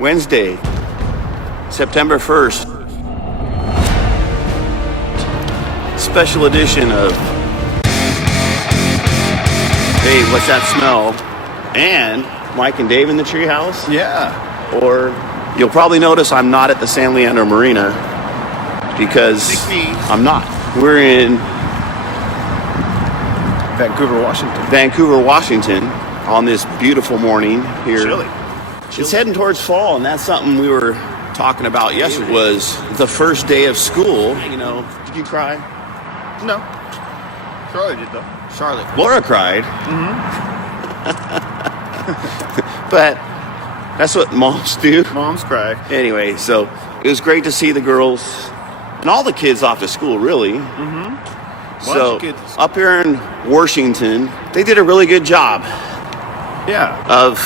Wednesday, September 1st. Special edition of Hey, What's That Smell? And Mike and Dave in the treehouse. Yeah. Or you'll probably notice I'm not at the San Leandro Marina because I'm not. We're in Vancouver, Washington. On this beautiful morning here. Chilly. It's heading towards fall, and that's something we were talking about yesterday. Was the first day of school. You know, did you cry? No. Charlotte did though. Laura cried. But that's what moms do. Moms cry. Anyway, so it was great to see the girls and all the kids off to school, really. So up here in Washington, they did a really good job. Yeah. Of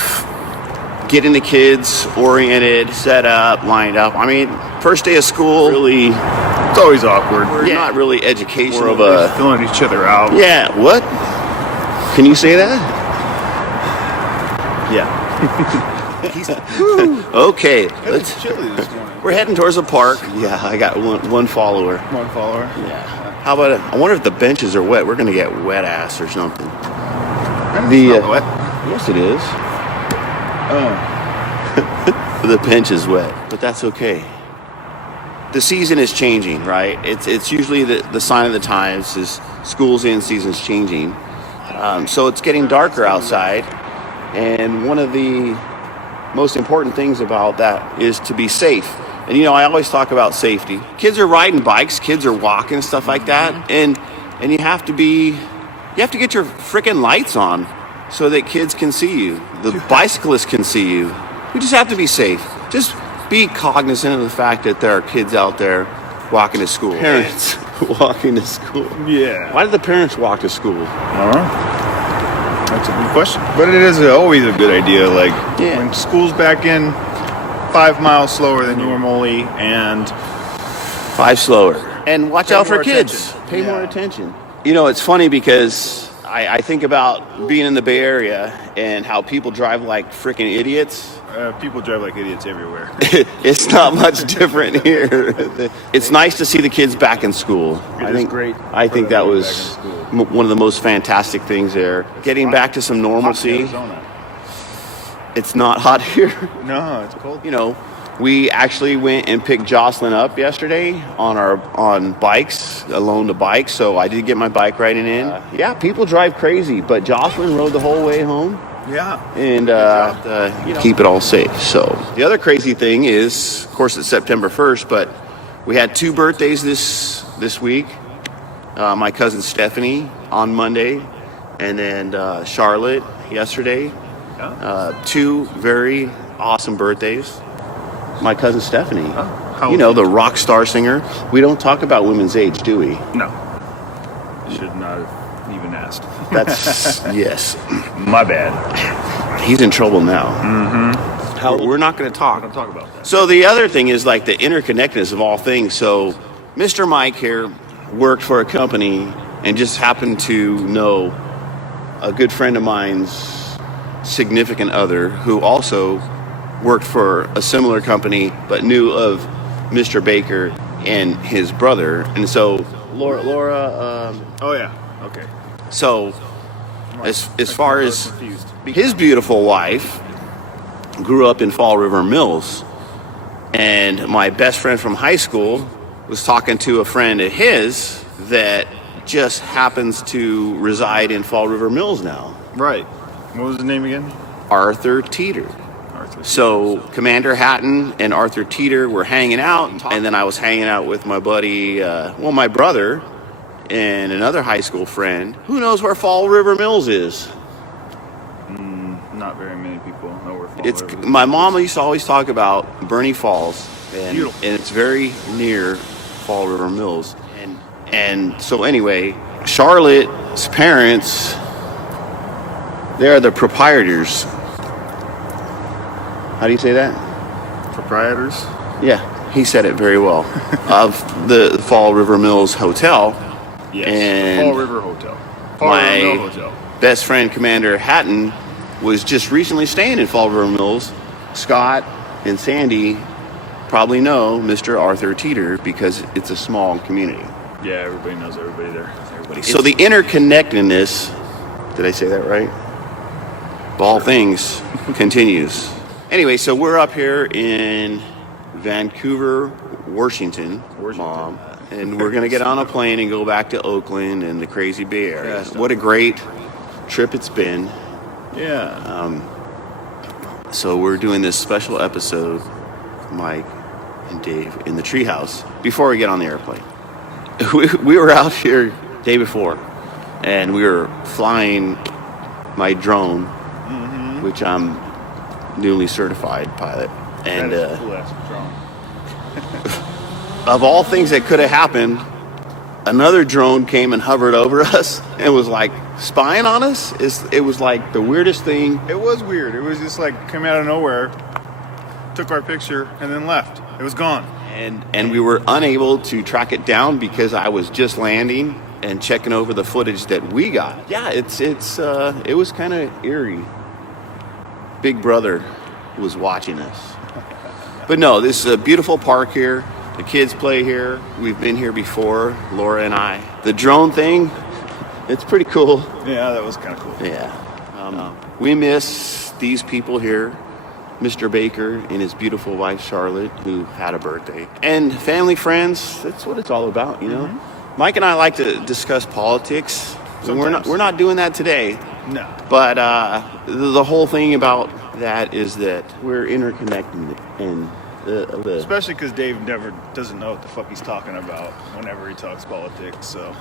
getting the kids oriented, set up, lined up. I mean, first day of school, really, It's always awkward. we're not really educational. More of filling each other out. Yeah, what? Can you say that? Yeah. Okay, It's chilly this morning. we're heading towards the park. Yeah, I got one follower. One follower. Yeah. How about it? I wonder if the benches are wet. We're going to get wet ass or something. It's not wet. Yes, it is. Oh. The bench is wet, but that's okay. The season is changing, right? It's usually the sign of the times is school's in, season's changing. So it's getting darker outside, and one of the most important things about that is to be safe. And you know, I always talk about safety. Kids are riding bikes, kids are walking and stuff like that, and you have to get your freaking lights on so that kids can see you. The bicyclists can see you. We just have to be safe. Just be cognizant of the fact that there are kids out there walking to school. Parents walking to school. Yeah. Why did the parents walk to school? That's a good question. But it is always a good idea. Like when school's back in, 5 miles slower than normally, and 5 slower. And watch out for kids. attention. Pay more attention. You know, it's funny because I think about being in the Bay Area and how people drive like freaking idiots. People drive like idiots everywhere. It's not much different here. It's nice to see the kids back in school. It is great. I think that was back in school. one of the most fantastic things there. Getting back to some normalcy. Arizona. It's not hot here. No, it's cold. You know, we actually went and picked Jocelyn up yesterday on bikes, a loan to bike. So I did get my bike riding in. Yeah, people drive crazy, but Jocelyn rode the whole way home. Yeah. And keep it all safe. So the other crazy thing is, of course, it's September 1st, but we had 2 birthdays this week. My cousin Stephanie on Monday, and then Charlotte yesterday. 2 very awesome birthdays. My cousin Stephanie, the rock star singer. We don't talk about women's age, do we? No. Should not have even asked. That's yes. My bad. He's in trouble now. We're not going to talk. Don't talk about that. So the other thing is like the interconnectedness of all things. So Mr. Mike here worked for a company and just happened to know a good friend of mine's significant other who also worked for a similar company but knew of Mr. Baker and his brother. And so Laura Oh yeah. Okay. so as far as his beautiful wife grew up in Fall River Mills, and my best friend from high school was talking to a friend of his that just happens to reside in Fall River Mills now. Right. What was the name again? Arthur Teeter. So Commander Hatton and Arthur Teeter were hanging out, and then I was hanging out with my buddy, my brother, and another high school friend. Who knows where Fall River Mills is? Not very many people know where Fall It's River is. my mom used to always talk about Bernie Falls, and it's very near Fall River Mills. And so anyway, Charlotte's parents, they are the proprietors. How do you say that? Proprietors? Yeah, he said it very well. Of the Fall River Mills Hotel. Yes. And Fall River Hotel. Fall River Mill Hotel. Best friend Commander Hatton was just recently staying in Fall River Mills. Scott and Sandy probably know Mr. Arthur Teeter because it's a small community. Yeah, everybody knows everybody there. So the interconnectedness, did I say that right? Of all things continues. Anyway, so we're up here in Vancouver, Washington, Mom, and we're going to get on a plane and go back to Oakland and the crazy Bay Area. What a great trip it's been. Yeah. So we're doing this special episode, Mike and Dave, in the treehouse before we get on the airplane. We were out here day before, and we were flying my drone, which I'm newly certified pilot. And that is a cool-ass drone. of all things that could have happened, another drone came and hovered over us and was like spying on us. It was like the weirdest thing. It was weird. It was just like came out of nowhere, took our picture, and then left. It was gone. And we were unable to track it down because I was just landing and checking over the footage that we got. Yeah, it was kind of eerie. Big Brother was watching us. But no, this is a beautiful park here. The kids play here. We've been here before, Laura and I. The drone thing, it's pretty cool. Yeah, that was kind of cool. Yeah. We miss these people here. Mr. Baker and his beautiful wife, Charlotte, who had a birthday. And family, friends, that's what it's all about, you know? Mike and I like to discuss politics. Sometimes. We're not doing that today. No. But the whole thing about that is that we're interconnected. And especially because Dave never doesn't know what the fuck he's talking about whenever he talks politics, so.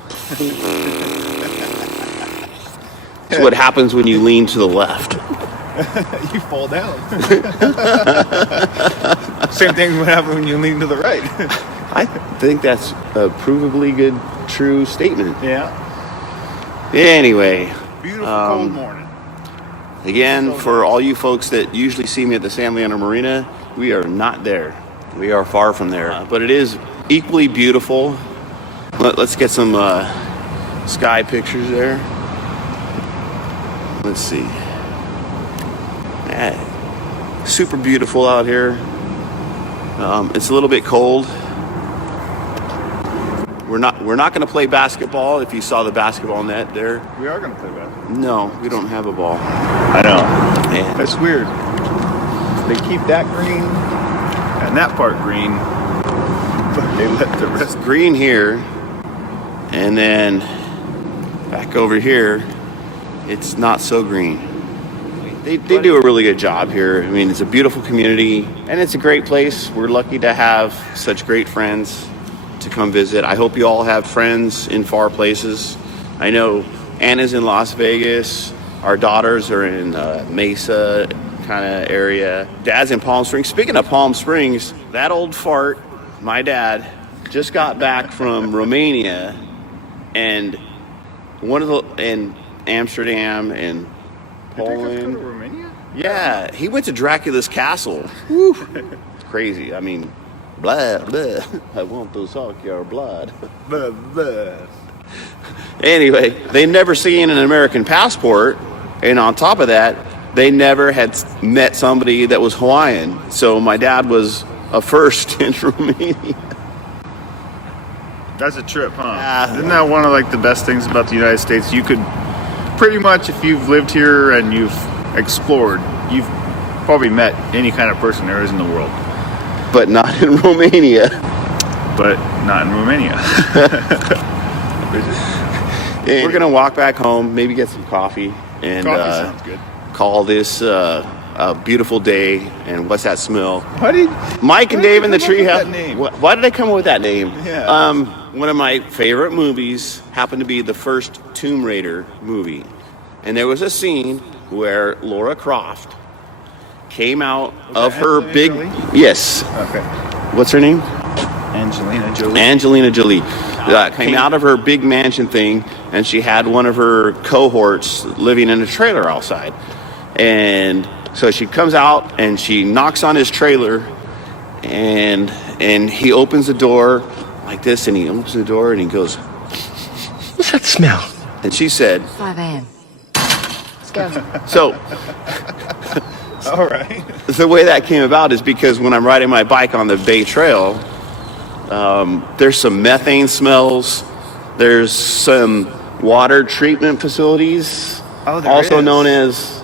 It's what happens when you lean to the left. You fall down. Same thing would happen when you lean to the right. I think that's a provably good, true statement. Yeah. Anyway. Beautiful cold morning. Again, for all you folks that usually see me at the San Leandro Marina, we are not there. We are far from there. But it is equally beautiful. Let's get some sky pictures there. Let's see. Yeah, super beautiful out here. It's a little bit cold. We're not going to play basketball. If you saw the basketball net there. We are going to play basketball. No, we don't have a ball. I know. Man. That's weird. They keep that green and that part green, but they let the rest green here, and then back over here, it's not so green. They do a really good job here. I mean, it's a beautiful community, and it's a great place. We're lucky to have such great friends to come visit. I hope you all have friends in far places. I know Anna's in Las Vegas. Our daughters are in Mesa kind of area. Dad's in Palm Springs. Speaking of Palm Springs, that old fart, my dad, just got back from Romania, and in Amsterdam and Poland. Did they go to Romania? Yeah, he went to Dracula's castle. Woo. It's crazy. I mean, blah, blah. I want to suck your blood. Blah, blah. Anyway, they never seen an American passport, and on top of that, they never had met somebody that was Hawaiian. So my dad was a first in Romania. That's a trip, huh? Isn't that one of like the best things about the United States? You could pretty much, if you've lived here and you've explored, you've probably met any kind of person there is in the world. But not in Romania. But not in Romania. We're going to walk back home, maybe get some coffee, and coffee sounds good. Call this a beautiful day. And what's that smell? Mike and Dave in the treehouse. Why did I come up with that name? Yeah. One of my favorite movies happened to be the first Tomb Raider movie. And there was a scene where Laura Croft came out of her big... Jolie? Yes. Okay. What's her name? Angelina Jolie. Angelina Jolie. Came out of her big mansion thing, and she had one of her cohorts living in a trailer outside. And so she comes out, and she knocks on his trailer, and he opens the door like this, and he opens the door, and he goes, "What's that smell?" And she said, 5 a.m. Let's go. So All right. The way that came about is because when I'm riding my bike on the Bay Trail, there's some methane smells. There's some water treatment facilities, also known as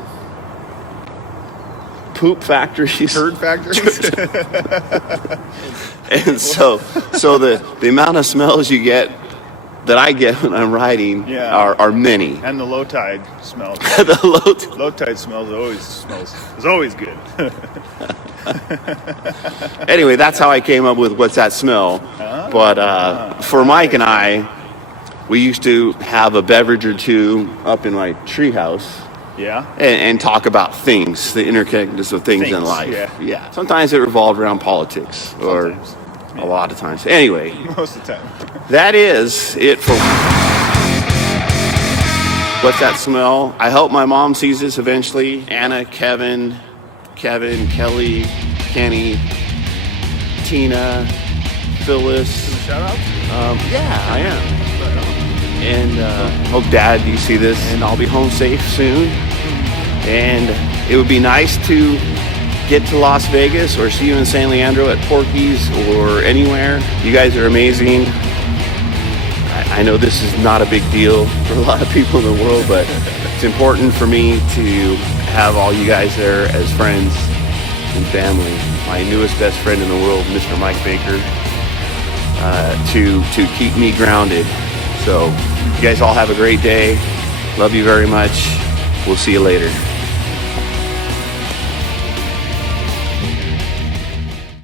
poop factories. Turd factories. And so the amount of smells you get, that I get when I'm riding, are many. And the low tide smells. The low tide smells is always good. Anyway, that's how I came up with what's that smell. But for Mike and I, we used to have a beverage or two up in my treehouse. Yeah. And talk about things, the interconnectedness of things in life. Yeah. Sometimes it revolved around politics, or a lot of times. Anyway, most of the time. That is it for What's That Smell. I hope my mom sees this eventually. Anna, Kevin, Kelly, Kenny, Tina, Phyllis. Shout out? Yeah, I am. And hope Dad, you see this, and I'll be home safe soon. And it would be nice to get to Las Vegas or see you in San Leandro at Porky's or anywhere. You guys are amazing. I know this is not a big deal for a lot of people in the world, but it's important for me to have all you guys there as friends and family. My newest best friend in the world, Mr. Mike Baker, to keep me grounded. So you guys all have a great day. Love you very much. We'll see you later.